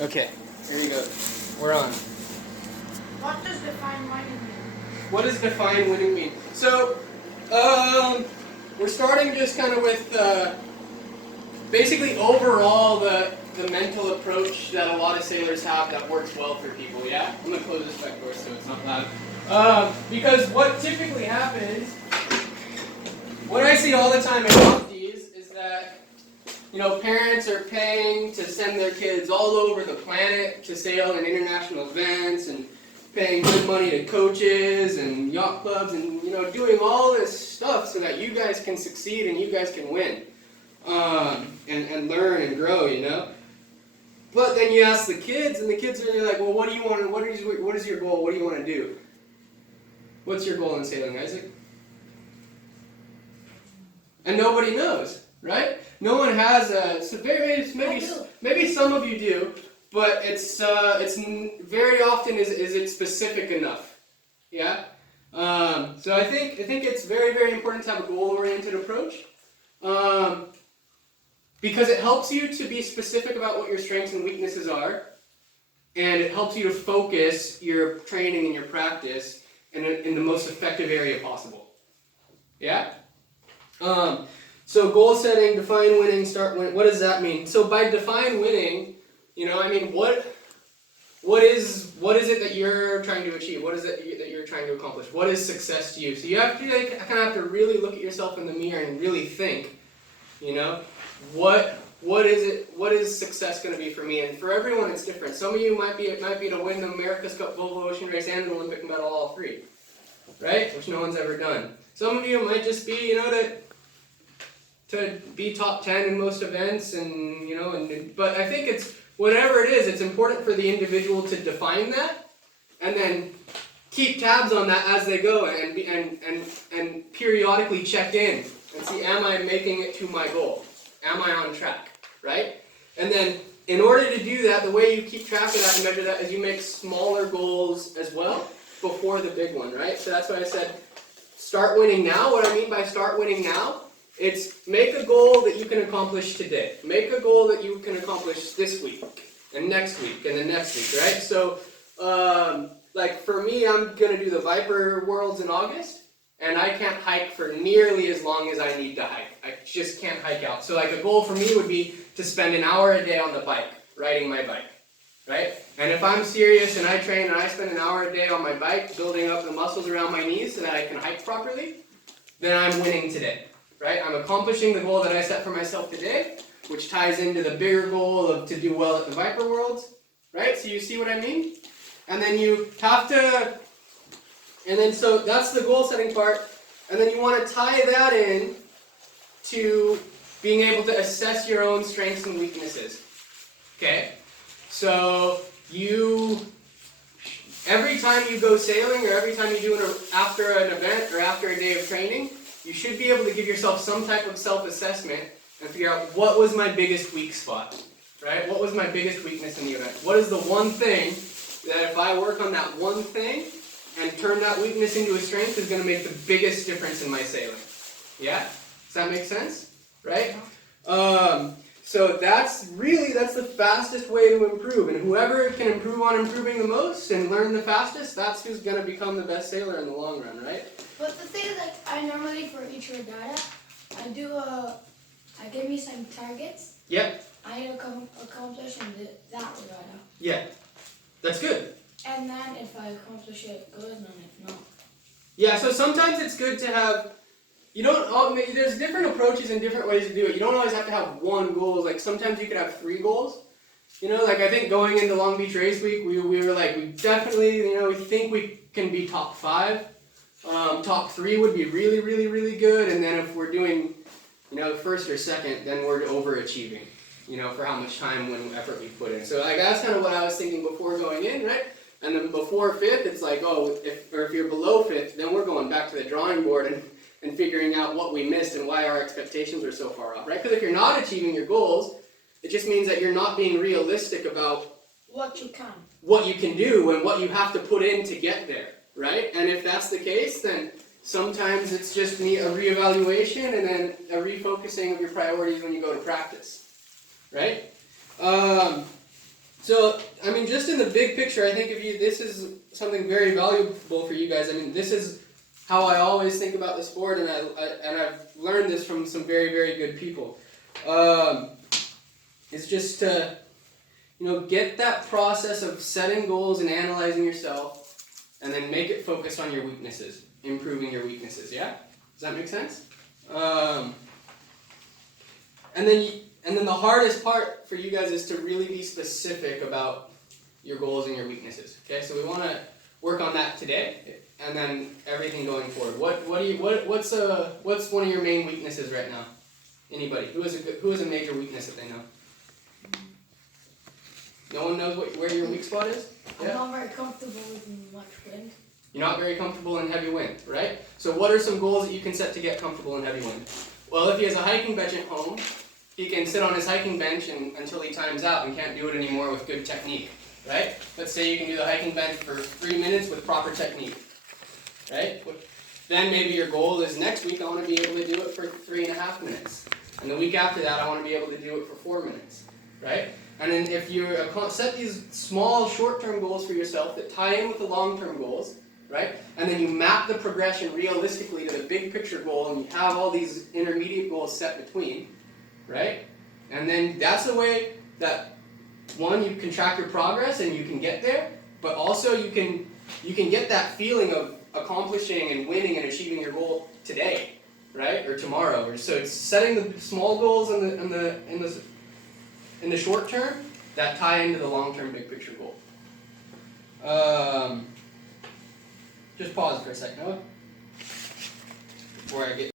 Okay, here you go. We're on. What does define winning mean? What does define winning mean? So, we're starting just kind of with basically overall the mental approach that a lot of sailors have that works well for people, yeah? I'm going to close this back door so it's not loud. Because what typically happens, what I see all the time at Opties is that, you know, parents are paying to send their kids all over the planet to sail in international events and paying good money to coaches and yacht clubs and, you know, doing all this stuff so that you guys can succeed and you guys can win and learn and grow, you know. But then you ask the kids, and the kids are like, well, what do you want? What is your goal? What do you want to do? What's your goal in sailing, Isaac? And nobody knows, right? No one has a. So maybe some of you do, but it's very often is it specific enough? Yeah. So I think it's very, very important to have a goal-oriented approach. Because it helps you to be specific about what your strengths and weaknesses are, and it helps you to focus your training and your practice in the most effective area possible. Yeah? So goal setting, define winning, start winning, what does that mean? So by define winning, you know, I mean, what is it that you're trying to achieve? What is it that you're trying to accomplish? What is success to you? So you have to kind of have to really look at yourself in the mirror and really think, you know, what is success going to be for me? And for everyone it's different. Some of you might be to win the America's Cup Volvo Ocean Race and an Olympic medal, all three, right? Which no one's ever done. Some of you might just be, you know, to be top 10 in most events, and you know, but I think it's whatever it is, it's important for the individual to define that and then keep tabs on that as they go and periodically check in and see, am I making it to my goal? Am I on track, right? And then in order to do that, the way you keep track of that and measure that is you make smaller goals as well before the big one, right? So that's why I said start winning now. What I mean by start winning now, it's make a goal that you can accomplish today. Make a goal that you can accomplish this week and next week and the next week, right? So like for me, I'm going to do the Viper Worlds in August. And I can't hike for nearly as long as I need to hike. I just can't hike out. So like a goal for me would be to spend an hour a day on the bike, riding my bike, right? And if I'm serious and I train and I spend an hour a day on my bike, building up the muscles around my knees so that I can hike properly, then I'm winning today, right? I'm accomplishing the goal that I set for myself today, which ties into the bigger goal to do well at the Viper Worlds, right? So you see what I mean? And then you have to... And then so that's the goal setting part, and then you want to tie that in to being able to assess your own strengths and weaknesses. Okay? So every time you go sailing or every time you do it after an event or after a day of training, you should be able to give yourself some type of self-assessment and figure out what was my biggest weak spot, right? What was my biggest weakness in the event? What is the one thing that if I work on that one thing and turn that weakness into a strength is going to make the biggest difference in my sailing. Yeah? Does that make sense? Right? So that's the fastest way to improve. And whoever can improve on improving the most and learn the fastest, that's who's going to become the best sailor in the long run, right? But the thing is, like, I normally for each regatta, I give me some targets. Yep. I need to accomplish in that regatta. Yeah. That's good. And then if I accomplish it, good, and if not. Yeah, so sometimes it's good to have, there's different approaches and different ways to do it. You don't always have to have one goal. Like sometimes you could have 3 goals. You know, like I think going into Long Beach Race Week, we were like, we definitely, we think we can be top 5. Top 3 would be really, really, really good. And then if we're doing, first or second, then we're overachieving, for how much time and effort we put in. So like that's kind of what I was thinking before going in, right? And then before 5th, it's like, if you're below 5th, then we're going back to the drawing board and figuring out what we missed and why our expectations are so far off, right? Because if you're not achieving your goals, it just means that you're not being realistic about what you can do and what you have to put in to get there, right? And if that's the case, then sometimes it's just a reevaluation and then a refocusing of your priorities when you go to practice, right? So, I mean, just in the big picture, I think this is something very valuable for you guys. I mean, this is how I always think about the sport, and I've learned this from some very, very good people. It's just to, get that process of setting goals and analyzing yourself, and then make it focus on your weaknesses, improving your weaknesses. Yeah, does that make sense? And then the hardest part for you guys is to really be specific about your goals and your weaknesses. Okay, so we want to work on that today, and then everything going forward. What's one of your main weaknesses right now? Anybody? Who has a major weakness that they know? No one knows where your weak spot is? I'm not very comfortable with much wind. You're not very comfortable in heavy wind, right? So what are some goals that you can set to get comfortable in heavy wind? Well, if he has a hiking bench at home, he can sit on his hiking bench until he times out and can't do it anymore with good technique, right? Let's say you can do the hiking bench for 3 minutes with proper technique, right? Then maybe your goal is next week I want to be able to do it for 3.5 minutes. And the week after that I want to be able to do it for 4 minutes, right? And then if you set these small short-term goals for yourself that tie in with the long-term goals, right? And then you map the progression realistically to the big picture goal, and you have all these intermediate goals set between, right? And then that's the way that, one, you can track your progress and you can get there, but also you can get that feeling of accomplishing and winning and achieving your goal today, right? Or tomorrow. So it's setting the small goals in the short term that tie into the long-term big picture goal. Just pause for a second, Noah, before I get